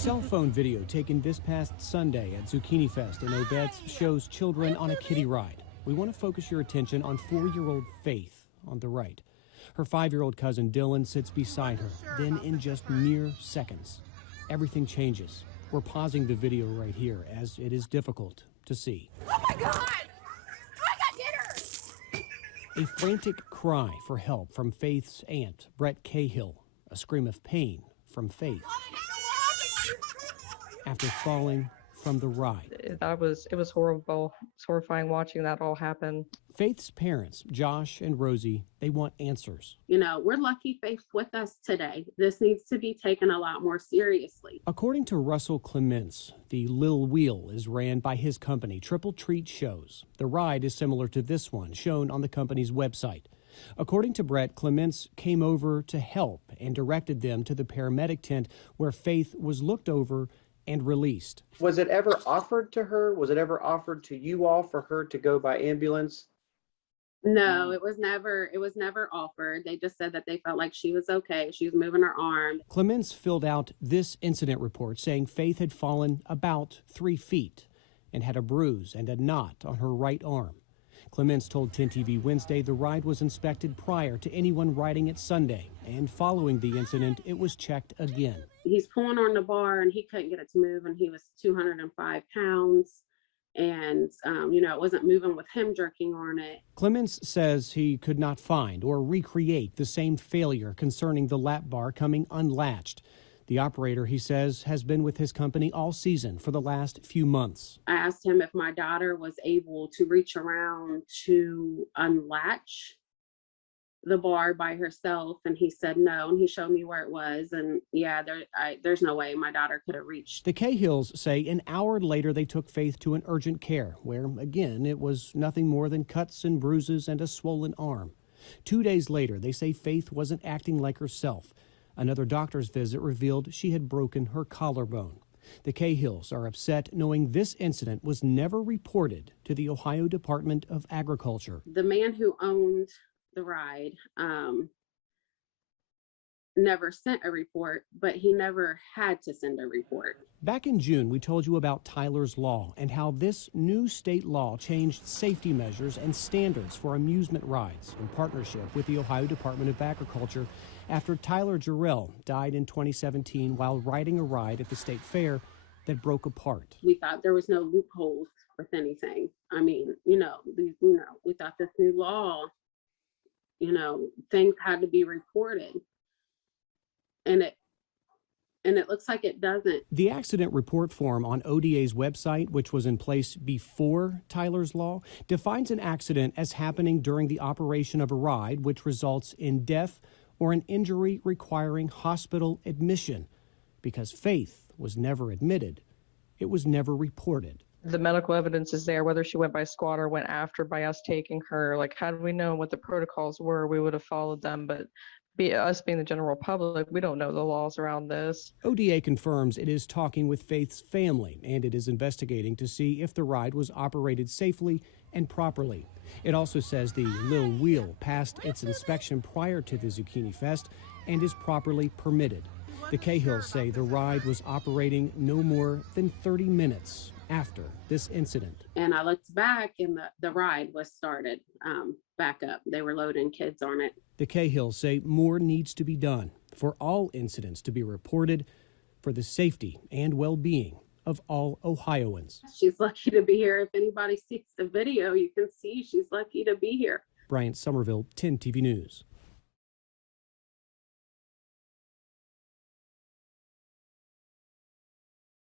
Cell phone video taken this past Sunday at Zucchini Fest in Obetz shows children on a kiddie ride. We want to focus your attention on 4-year-old Faith on the right. Her 5-year-old cousin Dylan sits beside her. Then in just mere seconds, everything changes. We're pausing the video right here as it is difficult to see. Oh my God! I got dinner! A frantic cry for help from Faith's aunt, Brett Cahill. A scream of pain from Faith after falling from the ride. It was horrible. It's horrifying watching that all happen. Faith's parents, Josh and Rosie, they want answers. You know, we're lucky Faith's with us today. This needs to be taken a lot more seriously. According to Russell Clements, the Lil Wheel is ran by his company, Triple Treat Shows. The ride is similar to this one, shown on the company's website. According to Brett, Clements came over to help and directed them to the paramedic tent where Faith was looked over and released. Was it ever offered to her? Was it ever offered to you all for her to go by ambulance? No, it was never offered. They just said that they felt like she was okay. She was moving her arm. Clements filled out this incident report saying Faith had fallen about 3 feet and had a bruise and a knot on her right arm. Clements told 10 TV Wednesday the ride was inspected prior to anyone riding it Sunday, and following the incident, it was checked again. He's pulling on the bar and he couldn't get it to move, and he was 205 pounds. And, it wasn't moving with him jerking on it. Clements says he could not find or recreate the same failure concerning the lap bar coming unlatched. The operator, he says, has been with his company all season for the last few months. I asked him if my daughter was able to reach around to unlatch the bar by herself, and he said no, and he showed me where it was, and yeah, there's no way my daughter could have reached. The Cahills say an hour later they took Faith to an urgent care where, again, it was nothing more than cuts and bruises and a swollen arm. 2 days later, they say Faith wasn't acting like herself. Another doctor's visit revealed she had broken her collarbone. The Cahills are upset knowing this incident was never reported to the Ohio Department of Agriculture. The man who owned the ride never sent a report, but he never had to send a report. Back in June, we told you about Tyler's Law and how this new state law changed safety measures and standards for amusement rides in partnership with the Ohio Department of Agriculture after Tyler Jarrell died in 2017 while riding a ride at the state fair that broke apart. We thought there was no loopholes with anything. I mean, we thought this new law, things had to be reported. And it looks like it doesn't. The accident report form on ODA's website, which was in place before Tyler's Law, defines an accident as happening during the operation of a ride which results in death or an injury requiring hospital admission. Because Faith was never admitted, it was never reported. The medical evidence is there, whether she went by squad or went after by us taking her. Like, had we known what the protocols were, we would have followed them. But us being the general public, we don't know the laws around this. ODA confirms it is talking with Faith's family, and it is investigating to see if the ride was operated safely and properly. It also says the Lil Wheel passed its inspection prior to the Zucchini Fest and is properly permitted. The Cahills say the ride was operating no more than 30 minutes after this incident. And I looked back and the ride was started back up. They were loading kids on it. The Cahills say more needs to be done for all incidents to be reported for the safety and well-being of all Ohioans. She's lucky to be here. If anybody sees the video, you can see she's lucky to be here. Bryant Somerville, 10 TV News.